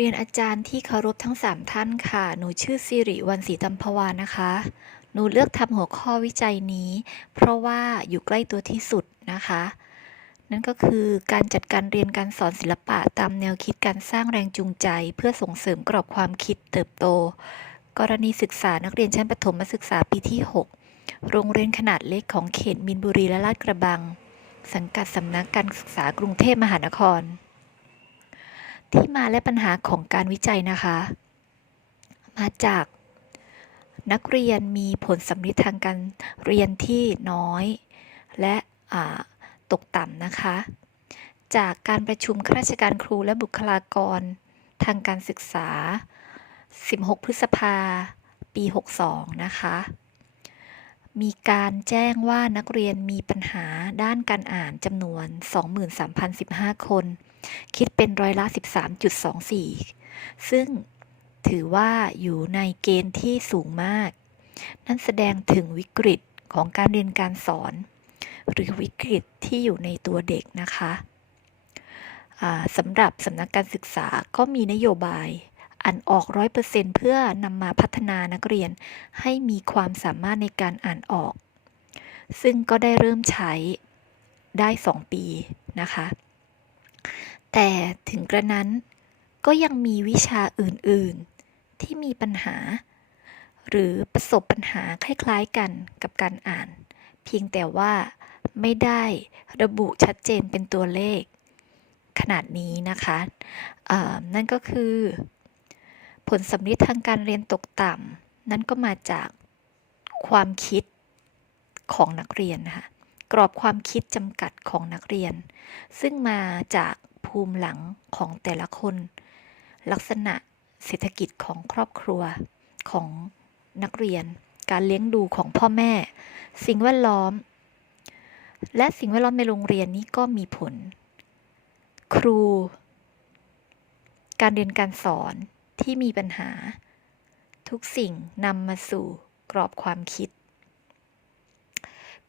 เรียนอาจารย์ที่เคารพทั้ง 3 ท่านค่ะ หนูชื่อสิริวรรณศรีตัมพวานะคะ หนูเลือกทำหัวข้อวิจัยนี้ เพราะว่าอยู่ใกล้ตัวที่สุดนะคะ นั่นก็คือการจัดการเรียนการสอนศิลปะตามแนวคิดการสร้างแรงจูงใจ เพื่อส่งเสริมกรอบความคิดเติบโต กรณีศึกษานักเรียนชั้นประถมศึกษาปีที่ 6 โรงเรียนขนาดเล็กของเขตมินบุรีและลาดกระบัง สังกัดสำนักการศึกษากรุงเทพมหานคร ที่มาและปัญหาของการวิจัยนะคะ มาจากนักเรียนมีผลสำลิดทางการเรียนที่น้อย และตกต่ำนะคะ จากการประชุมข้าราชการครูและบุคลากรทางการศึกษา 16 พฤษภาปี 62 นะคะ มีการแจ้งว่านักเรียนมีปัญหาด้านการอ่านจำนวน 23,015 คน คิดเป็นร้อยละ 13.24 ซึ่งถือว่าอยู่ในเกณฑ์ที่สูงมาก นั่นแสดงถึงวิกฤตของการเรียนการสอน หรือวิกฤตที่อยู่ในตัวเด็กนะคะสำหรับสำนักการศึกษาก็มีนโยบาย อ่านออก100%เปอร์เซ็นเพื่อนำมาพัฒนานักเรียน ให้มีความสามารถในการอ่านออก ซึ่งก็ได้เริ่มใช้ได้ 2 ปีนะคะ แต่ถึงกระนั้นก็ยังมีวิชาอื่นๆ ที่มีปัญหา หรือประสบปัญหาคล้ายๆกันกับการอ่าน เพียงแต่ว่าไม่ได้ระบุชัดเจนเป็นตัวเลข ขนาดนี้นะคะ นั่นก็คือ ผลสำลิดทางการเรียนตกต่ำนั่นก็มาจากความคิดของนักเรียนนะคะกรอบความคิดจำกัดของนักเรียน ซึ่งมาจากภูมิหลังของแต่ละคน ลักษณะเศรษฐกิจของครอบครัวของนักเรียน การเลี้ยงดูของพ่อแม่ สิ่งแวดล้อม และสิ่งแวดล้อมในโรงเรียนนี้ก็มีผล ครู การเรียนการสอน ที่มีปัญหา ทุกสิ่งนำมาสู่กรอบความคิด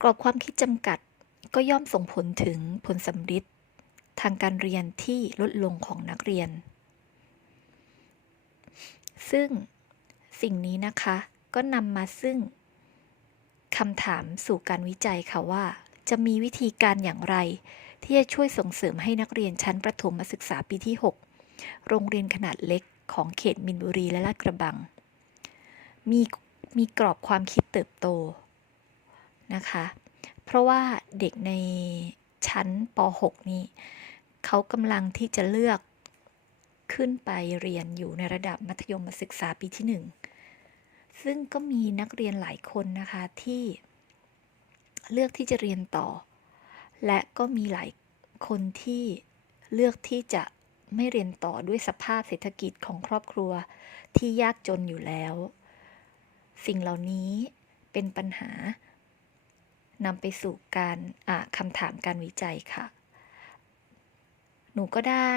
กรอบความคิดจำกัดก็ย่อมส่งผลถึงผลสำลิดทางการเรียนที่ลดลงของนักเรียน ซึ่งสิ่งนี้นะคะก็นำมาซึ่งคำถามสู่การวิจัยค่ะว่า จะมีวิธีการอย่างไร ที่จะช่วยส่งเสริมให้นักเรียนชั้นประถมศึกษาปีที่ 6 โรงเรียนขนาดเล็ก ของเขตมินบุรีและลาดกระบัง มีมีกรอบความคิดเติบโตนะคะ เพราะว่าเด็กในชั้นป .6 นี่เขากำลังที่จะเลือกขึ้นไปเรียนอยู่ในระดับมัธยมศึกษาปีที่1ซึ่งก็มีนักเรียนหลายคนนะคะที่เลือกที่จะเรียนต่อ และก็มีหลายคนที่เลือกที่จะ ไม่เรียนต่อด้วยสภาพเศรษฐกิจของครอบครัวที่ยากจนอยู่แล้ว สิ่งเหล่านี้เป็นปัญหานำไปสู่การคำถามการวิจัยค่ะ หนูก็ได้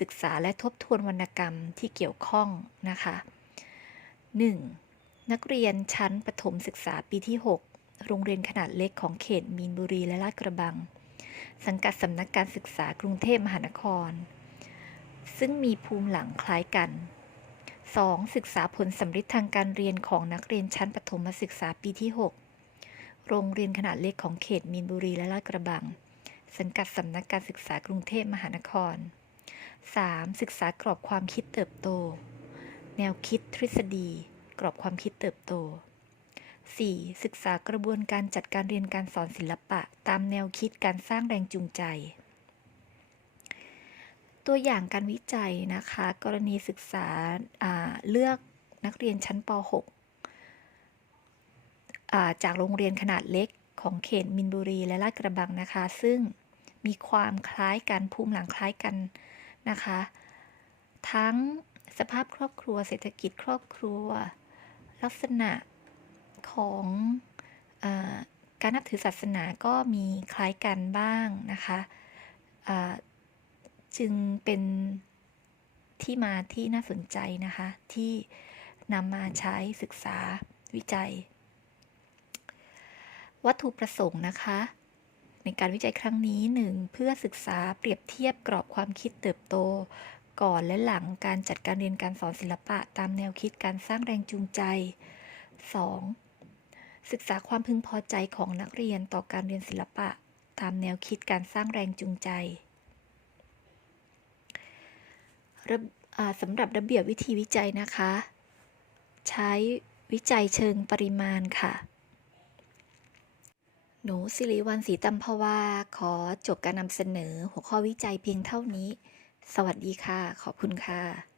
ศึกษาและทบทวนวรรณกรรมที่เกี่ยวข้องนะคะ 1. นักเรียนชั้นประถมศึกษาปีที่ 6 โรงเรียนขนาดเล็กของเขตมีนบุรีและลาดกระบัง สังกัดสำนักการศึกษากรุงเทพมหานคร ซึ่งมีภูมิหลังคล้ายกัน 2. ศึกษาผลสำลิดทางการเรียนของนักเรียนชั้นประถมศึกษาปีที่ 6 โรงเรียนขนาดเล็กของเขตมีนบุรีและลาดกระบัง สังกัดสำนักการศึกษากรุงเทพมหานคร 3. ศึกษากรอบความคิดเติบโต แนวคิดทฤษฎี กรอบความคิดเติบโต 4. ศึกษากระบวนการจัดการเรียนการสอนศิลปะ ตามแนวคิดการสร้างแรงจูงใจ ตัวอย่างการวิจัยนะคะ กรณีศึกษาาเลือกนักเรียนชั้นป .6 าจากโรงเรียนขนาดเล็กของเขตมินบุรีและลาดกระบังนะคะ ซึ่งมีความคล้ายกันภูมิหลังคล้ายกันนะคะ ทั้งสภาพครอบครัวเศรษฐกิจครอบครัว ลักษณะของอาการนับถือศาสนาก็มีคล้ายกันบ้างนะคะ จึงเป็นที่มาที่น่าสนใจนะคะ ที่นำมาใช้ศึกษาวิจัย วัตถุประสงค์นะคะ ในการวิจัยครั้งนี้หนึ่งเพื่อศึกษาเปรียบเทียบกรอบความคิดเติบโต ก่อนและหลังการจัดการเรียนการสอนศิลปะ ตามแนวคิดการสร้างแรงจูงใจ 2. ศึกษาความพึงพอใจของนักเรียนต่อการเรียนศิลปะ ตามแนวคิดการสร้างแรงจูงใจ สำหรับระเบียบวิธีวิจัยนะคะ ใช้วิจัยเชิงปริมาณค่ะ หนูสิริวันศรีตัมพวาขอจบการนำเสนอหัวข้อวิจัยเพียงเท่านี้ สวัสดีค่ะ ขอบคุณค่ะ